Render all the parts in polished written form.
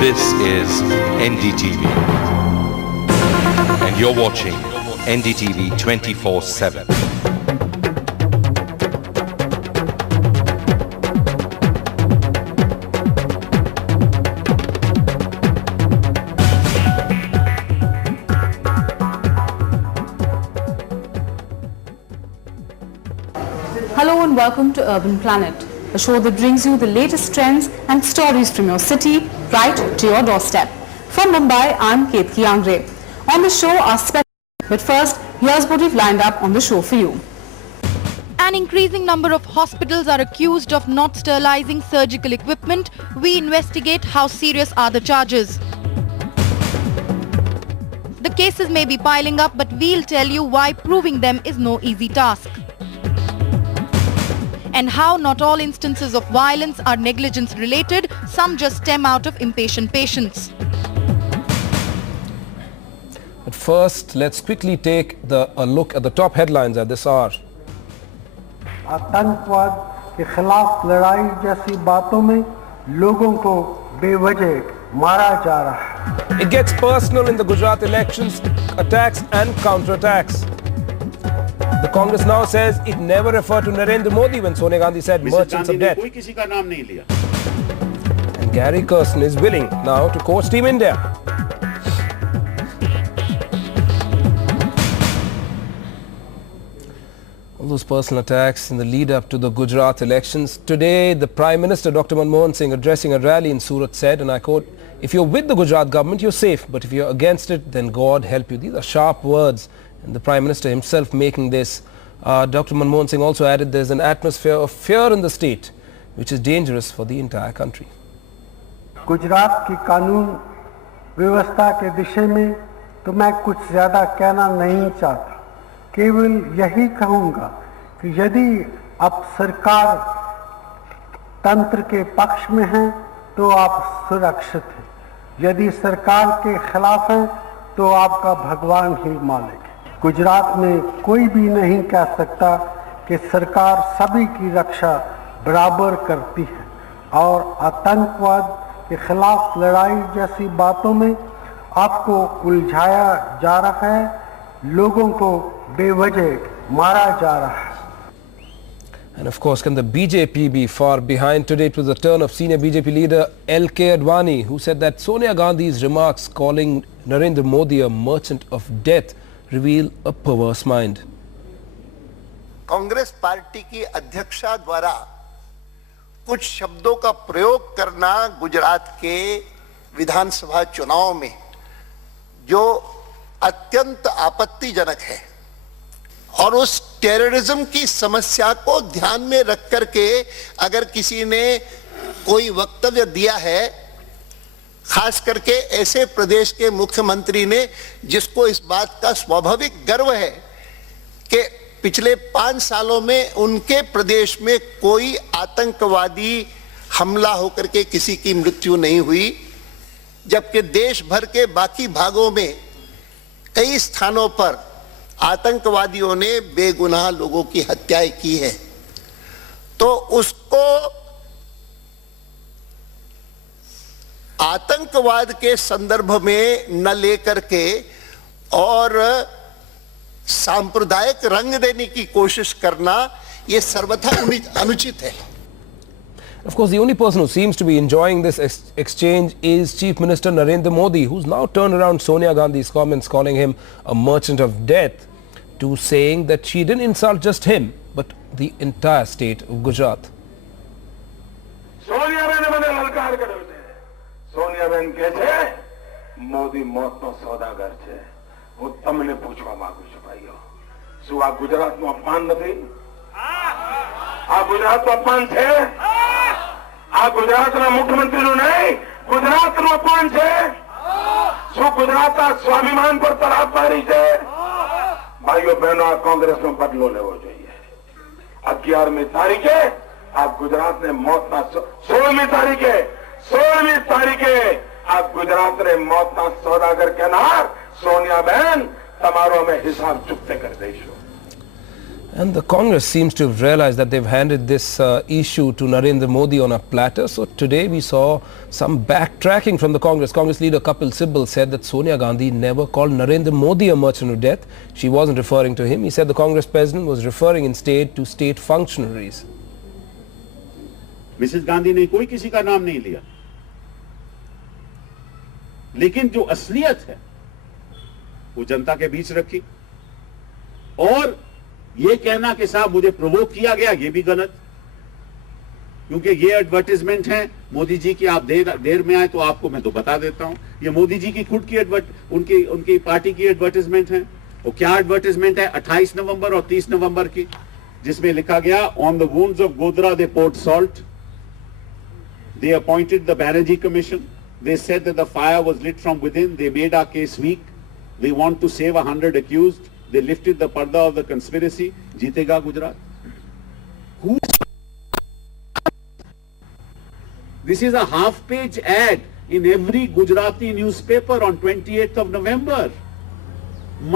This is NDTV, and you're watching NDTV 24/7. Hello and welcome to Urban Planet, a show that brings you the latest trends and stories from your city right to your doorstep. From Mumbai, I'm Ketki Angre. On the show, our special, but first, here's what we've lined up on the show for you. An increasing number of hospitals are accused of not sterilizing surgical equipment. We investigate how serious are the charges. The cases may be piling up, but we'll tell you why proving them is no easy task. And how not all instances of violence are negligence related, some just stem out of impatient patients. But first, let's quickly take a look at the top headlines at this hour. आतंकवाद के खिलाफ लड़ाई जैसी बातों में लोगों को बेवजह मारा जा रहा है. It gets personal in the Gujarat elections, attacks and counterattacks. The Congress now says it never referred to Narendra Modi when Sonia Gandhi said merchants of death. कोई किसी का नाम नहीं लिया. And Gary Kirsten is willing now to coach Team India. All those personal attacks in the lead up to the Gujarat elections. Today, the Prime Minister, Dr. Manmohan Singh, addressing a rally in Surat said, and I quote, "If you're with the Gujarat government, you're safe. But if you're against it, then God help you." These are sharp words. And the Prime Minister himself making this. Dr. Manmohan Singh also added there's an atmosphere of fear in the state, which is dangerous for the entire country. Gujarat की कानून व्यवस्था के विषय में तो मैं कुछ ज़्यादा कहना नहीं चाहता. केवल यही कहूँगा कि यदि अब सरकार तंत्र के पक्ष में है तो आप सुरक्षित हैं. यदि सरकार के खिलाफ हैं तो आपका भगवान ही मालिक है. गुजरात में कोई भी नहीं कह सकता कि सरकार सभी की रक्षा बराबर करती है और आतंकवाद के खिलाफ लड़ाई जैसी बातों में आपको उलझाया जा रहा है. लोगों को बेवजह मारा जा रहा है. And of course, can the BJP be far behind? Today it was the turn of senior BJP leader L.K. Advani, who said that Sonia Gandhi's remarks calling Narendra Modi a merchant of death reveal a perverse mind. Congress party की अध्यक्षा द्वारा कुछ शब्दों का प्रयोग करना गुजरात के विधानसभा चुनाव में जो अत्यंत आपत्तिजनक है और उस टेररिज्म की समस्या को ध्यान में रख करके अगर किसी ने कोई वक्तव्य दिया है, खास करके ऐसे प्रदेश के मुख्यमंत्री ने जिसको इस बात का स्वाभाविक गर्व है कि पिछले 5 सालों में उनके प्रदेश में कोई आतंकवादी हमला होकर के किसी की मृत्यु नहीं हुई, जबकि देश भर के बाकी भागों में कई स्थानों पर आतंकवादियों ने बेगुनाह लोगों की हत्याएं की है, तो उसको आतंकवाद के संदर्भ में न लेकर के और सांप्रदायिक रंग देने की कोशिश करना ये सर्वथा अनुचित है. Of course, the only person who seems to be enjoying this exchange is Chief Minister Narendra Modi, who's now turned around Sonia Gandhi's comments calling him a merchant of death to saying that she didn't insult just him but the entire state of Gujarat. Sonia बहन મને લલકાર કર્યો છે. સોનિયા બહેન કહે છે મોદી મોતનો સોદાગર છે. હું તમને પૂછવા માંગુ છું ભાઈઓ, શું આ ગુજરાતનું અપમાન નથી? આ ગુજરાતનું અપમાન છે? આ ગુજરાતના મુખ્યમંત્રીનું નહીં, ગુજરાતનું અપમાન છે? શું ગુજરાતના સ્વાભિમાન પર તરાપ મારી છે? ભાઈઓ બહેનો, આ કોંગ્રેસનો બદલો લેવો જોઈએ. 11મી તારીખે आप गुजरात ने मौतना 16મી તારીખે आप गुजरात ने मौतना सौदागर कहनार सोनिया बहन તમારો અમે હિસાબ ચૂકતે કરી દઈશું. And the Congress seems to have realized that they've handed this issue to Narendra Modi on a platter. So today we saw some backtracking from the Congress. Congress leader Kapil Sibal said that Sonia Gandhi never called Narendra Modi a merchant of death. She wasn't referring to him. He said the Congress president was referring instead to state functionaries. Mrs Gandhi ने कोई किसी का नाम नहीं लिया, लेकिन जो असलियत है वो जनता के बीच रखी। और ये कहना कि साहब मुझे प्रोवोक किया गया, ये भी गलत, क्योंकि ये एडवर्टाइजमेंट है मोदी जी की। आप देर में आए तो आपको मैं तो बता देता हूं, ये मोदी जी की खुद की उनकी पार्टी की एडवर्टाइजमेंट है। और क्या एडवर्टाइजमेंट है 28 नवंबर और 30 नवंबर की, जिसमें लिखा गया on the wounds of Godhra they poured salt, they appointed the Banerjee commission, they said that the fire was lit from within, they made our case weak, they want to save 100 accused, they lifted the parda of the conspiracy. Jeetega Gujarat. This is a half-page ad in every Gujarati newspaper on 28th of November,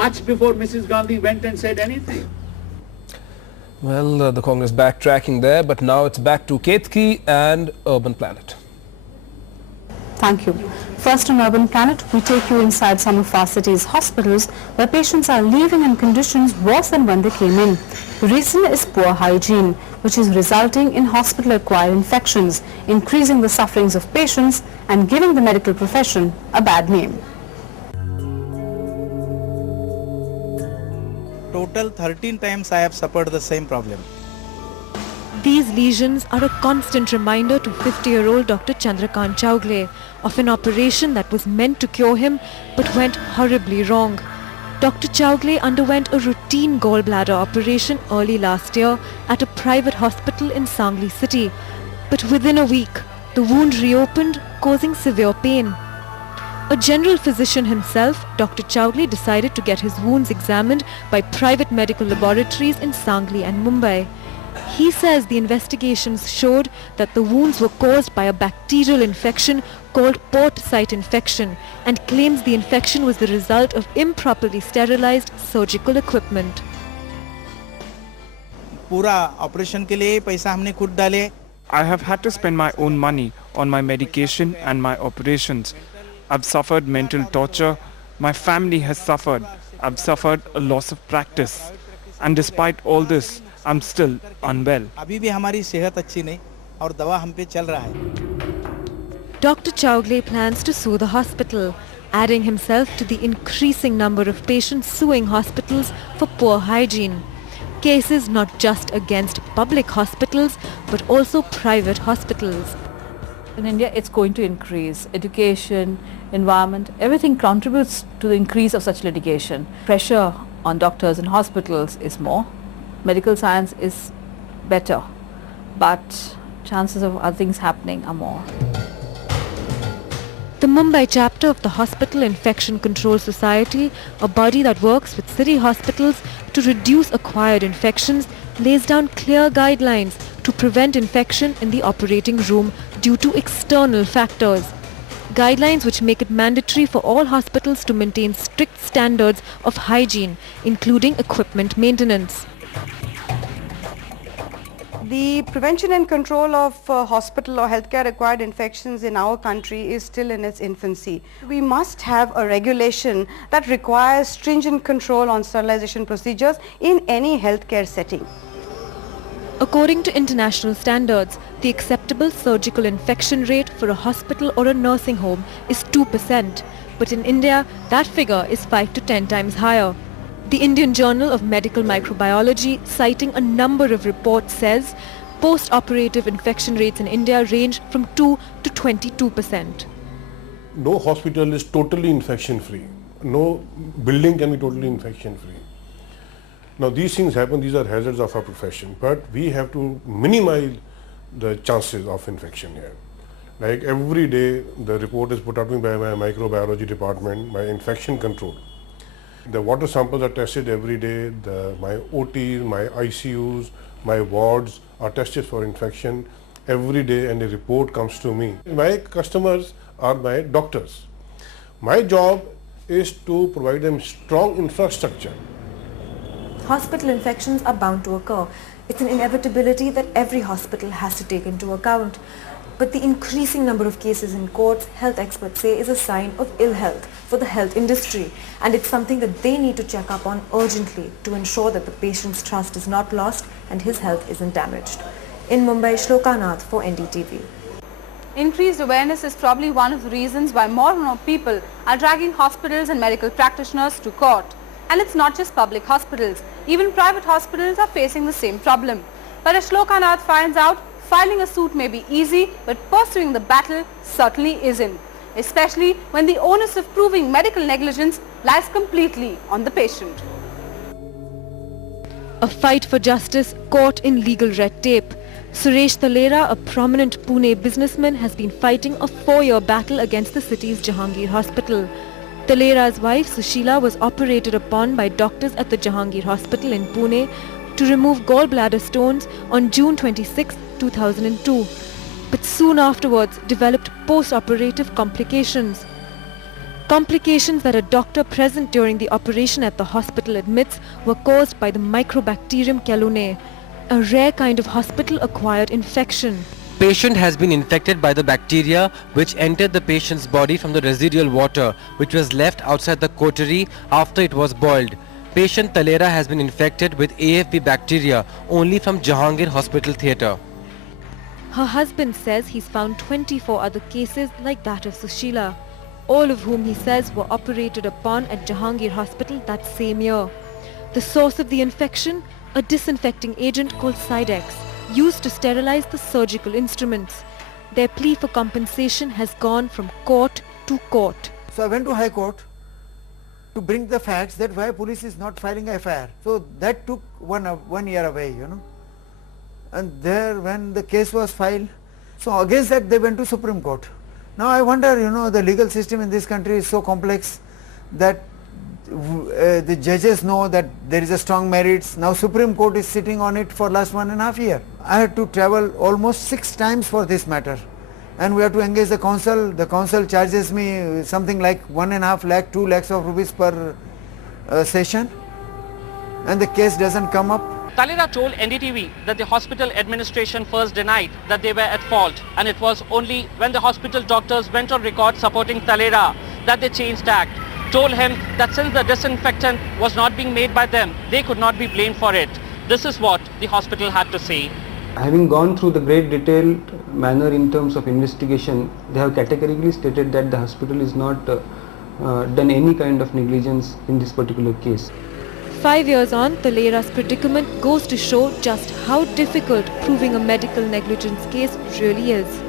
much before Mrs. Gandhi went and said anything. Well, the Congress backtracking there, but now it's back to Ketki and Urban Planet. Thank you. First on Urban Planet, we take you inside some of our city's hospitals where patients are leaving in conditions worse than when they came in. The reason is poor hygiene, which is resulting in hospital-acquired infections, increasing the sufferings of patients and giving the medical profession a bad name. Total 13 times I have suffered the same problem. These lesions are a constant reminder to 50-year-old Dr. Chandrakant Chowgle of an operation that was meant to cure him but went horribly wrong. Dr. Chowgle underwent a routine gallbladder operation early last year at a private hospital in Sangli city. But within a week, the wound reopened, causing severe pain. A general physician himself, Dr. Chowgle decided to get his wounds examined by private medical laboratories in Sangli and Mumbai. He says the investigations showed that the wounds were caused by a bacterial infection called port site infection and claims the infection was the result of improperly sterilized surgical equipment. पूरा operation के लिए पैसा हमने खुद डाले। I have had to spend my own money on my medication and my operations. I've suffered mental torture. My family has suffered. I've suffered a loss of practice. And despite all this, I'm still unwell. अभी भी हमारी सेहत अच्छी नहीं और दवा हम पे चल रहा है। Dr. Chowgle plans to sue the hospital, adding himself to the increasing number of patients suing hospitals for poor hygiene. Cases not just against public hospitals but also private hospitals. In India, it's going to increase. Education, environment, everything contributes to the increase of such litigation. Pressure on doctors and hospitals is more. Medical science is better, but chances of other things happening are more. The Mumbai chapter of the Hospital Infection Control Society, a body that works with city hospitals to reduce acquired infections, lays down clear guidelines to prevent infection in the operating room due to external factors. Guidelines which make it mandatory for all hospitals to maintain strict standards of hygiene, including equipment maintenance. The prevention and control of hospital or healthcare acquired infections in our country is still in its infancy. We must have a regulation that requires stringent control on sterilization procedures in any healthcare setting. According to international standards, the acceptable surgical infection rate for a hospital or a nursing home is 2%, but in India that figure is 5 to 10 times higher. The Indian Journal of Medical Microbiology, citing a number of reports, says post-operative infection rates in India range from 2 to 22%. No hospital is totally infection-free. No building can be totally infection-free. Now these things happen, these are hazards of our profession, but we have to minimize the chances of infection here. Like every day the report is put out by my microbiology department, my infection control. The water samples are tested every day, my OTs, my ICUs, my wards are tested for infection every day and a report comes to me. My customers are my doctors. My job is to provide them strong infrastructure Hospital infections are bound to occur. It's an inevitability that every hospital has to take into account. But the increasing number of cases in courts, health experts say, is a sign of ill health for the health industry, and it's something that they need to check up on urgently to ensure that the patient's trust is not lost and his health isn't damaged. In Mumbai, Shloka Nath for NDTV. Increased awareness is probably one of the reasons why more and more people are dragging hospitals and medical practitioners to court. And it's not just public hospitals. Even private hospitals are facing the same problem. But as Shloka Nath finds out, filing a suit may be easy, but pursuing the battle certainly isn't. Especially when the onus of proving medical negligence lies completely on the patient. A fight for justice caught in legal red tape. Suresh Thalera, a prominent Pune businessman, has been fighting a 4-year battle against the city's Jahangir Hospital. Thalera's wife Sushila was operated upon by doctors at the Jahangir Hospital in Pune to remove gallbladder stones on June 26, 2002. But soon afterwards developed post-operative complications. Complications that a doctor present during the operation at the hospital admits were caused by the Mycobacterium chelone, a rare kind of hospital-acquired infection. Patient has been infected by the bacteria which entered the patient's body from the residual water which was left outside the coterie after it was boiled. Patient Thalera has been infected with AFB bacteria only from Jahangir Hospital Theatre. Her husband says he's found 24 other cases like that of Sushila, all of whom he says were operated upon at Jahangir Hospital that same year. The source of the infection? A disinfecting agent called Sidex, used to sterilize the surgical instruments. Their plea for compensation has gone from court to court. So I went to High Court to bring the facts that why police is not filing FIR. So that took one year away, you know. And there when the case was filed, so against that they went to Supreme Court. Now I wonder, you know, the legal system in this country is so complex that the judges know that there is a strong merits. Now Supreme Court is sitting on it for last 1.5 years. I had to travel almost 6 times for this matter, and we have to engage the council. The council charges me something like 1.5 lakh, 2 lakhs of rupees per session, and the case doesn't come up. Thalera told NDTV that the hospital administration first denied that they were at fault, and it was only when the hospital doctors went on record supporting Thalera that they changed tact. Told him that since the disinfectant was not being made by them, they could not be blamed for it. This is what the hospital had to say. Having gone through the great detailed manner in terms of investigation, they have categorically stated that the hospital is not done any kind of negligence in this particular case. 5 years on, Thalera's predicament goes to show just how difficult proving a medical negligence case really is.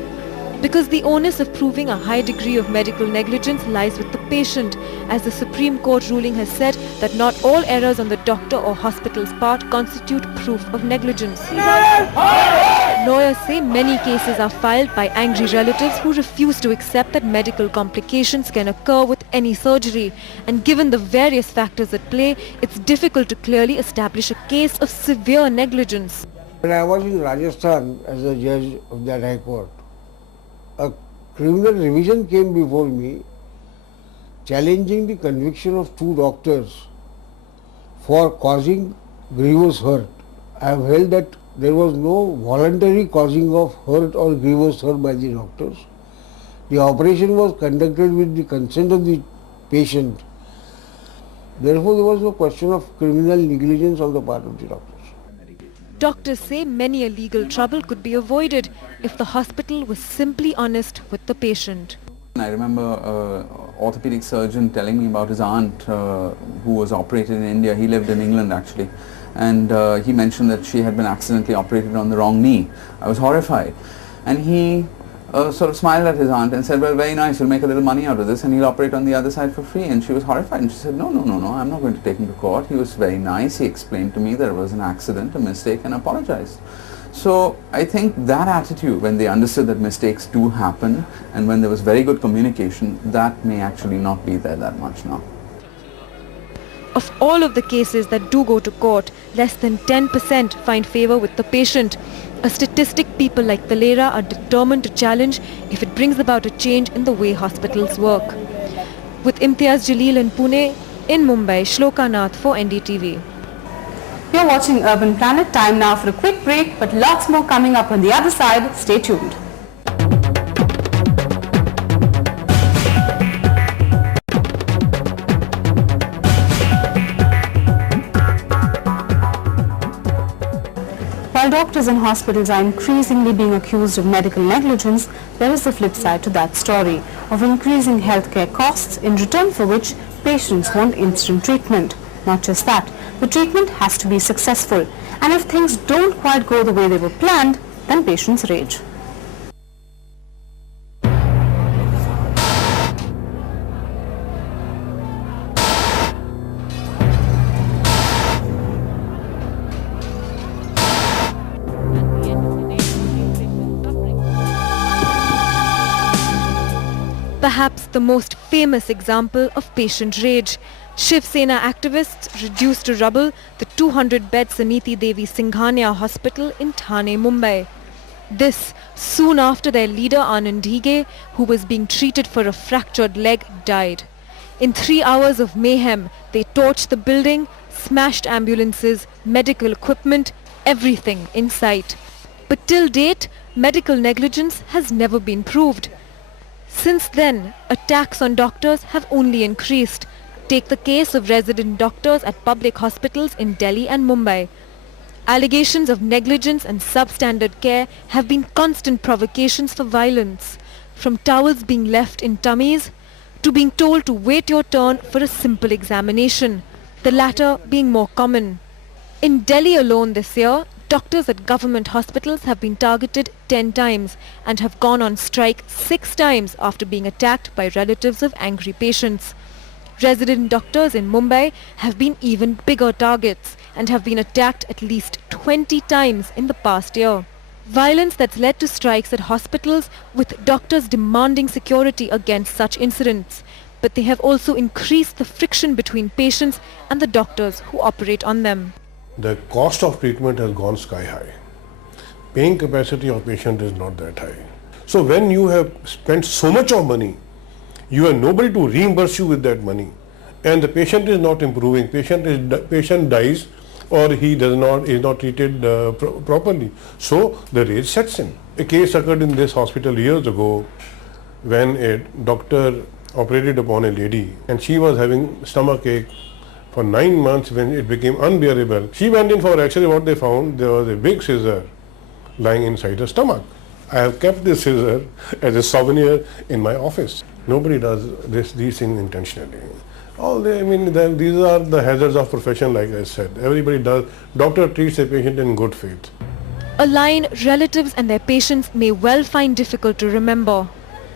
Because the onus of proving a high degree of medical negligence lies with the patient, as the Supreme Court ruling has said that not all errors on the doctor or hospital's part constitute proof of negligence. Lawyers say many cases are filed by angry relatives who refuse to accept that medical complications can occur with any surgery, and given the various factors at play, it's difficult to clearly establish a case of severe negligence. When I was in Rajasthan as a judge of that High Court, a criminal revision came before me challenging the conviction of 2 doctors for causing grievous hurt. I have held that there was no voluntary causing of hurt or grievous hurt by the doctors. The operation was conducted with the consent of the patient. Therefore, there was no question of criminal negligence on the part of the doctors. Doctors say many a legal trouble could be avoided if the hospital was simply honest with the patient. I remember an orthopedic surgeon telling me about his aunt who was operated in India. He lived in England actually, and he mentioned that she had been accidentally operated on the wrong knee. I was horrified, and he sort of smiled at his aunt and said, well, very nice, you'll make a little money out of this and he'll operate on the other side for free. And she was horrified and she said, no, I'm not going to take him to court. He was very nice. He explained to me that it was an accident, a mistake, and apologized. So I think that attitude, when they understood that mistakes do happen and when there was very good communication, that may actually not be there that much now. Of all of the cases that do go to court, less than 10% find favor with the patient. A statistic people like Thalera are determined to challenge if it brings about a change in the way hospitals work. With Imtiaz Jaleel in Pune, in Mumbai, Shloka Nath for NDTV. You're watching Urban Planet. Time now for a quick break, but lots more coming up on the other side. Stay tuned. While doctors and hospitals are increasingly being accused of medical negligence, there is the flip side to that story of increasing healthcare costs, in return for which patients want instant treatment. Not just that, the treatment has to be successful, and if things don't quite go the way they were planned, then patients rage. Perhaps the most famous example of patient rage. Shiv Sena activists reduced to rubble the 200-bed Samiti Devi Singhania Hospital in Thane, Mumbai. This soon after their leader Anand Dhige, who was being treated for a fractured leg, died. In 3 hours of mayhem, they torched the building, smashed ambulances, medical equipment, everything in sight. But till date, medical negligence has never been proved. Since then, attacks on doctors have only increased. Take the case of resident doctors at public hospitals in Delhi and Mumbai. Allegations of negligence and substandard care have been constant provocations for violence, from towels being left in tummies to being told to wait your turn for a simple examination, the latter being more common. In Delhi alone this year, doctors at government hospitals have been targeted 10 times and have gone on strike 6 times after being attacked by relatives of angry patients. Resident doctors in Mumbai have been even bigger targets and have been attacked at least 20 times in the past year. Violence that's led to strikes at hospitals, with doctors demanding security against such incidents. But they have also increased the friction between patients and the doctors who operate on them. The cost of treatment has gone sky high. Paying capacity of patient is not that high. So when you have spent so much of money, you have nobody to reimburse you with that money, and the patient is not improving. Patient dies, or he is not treated properly. So the rage sets in. A case occurred in this hospital years ago when a doctor operated upon a lady, and she was having stomachache for 9 months. When it became unbearable, she went in for X-ray. What they found, there was a big scissor lying inside her stomach. I have kept this scissor as a souvenir in my office. Nobody does these things intentionally. These are the hazards of profession, like I said. Everybody does. Doctor treats a patient in good faith. A line relatives and their patients may well find difficult to remember.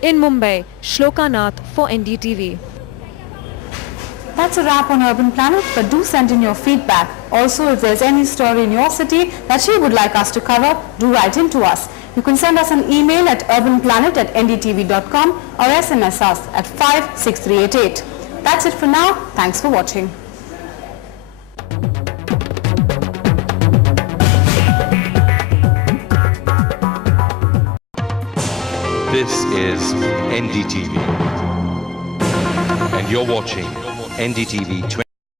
In Mumbai, Shloka Nath for NDTV. That's a wrap on Urban Planet, but do send in your feedback. Also, if there's any story in your city that you would like us to cover, do write in to us. You can send us an email at urbanplanet@ndtv.com or SMS us at 56388. That's it for now. Thanks for watching. This is NDTV. And you're watching NDTV 20.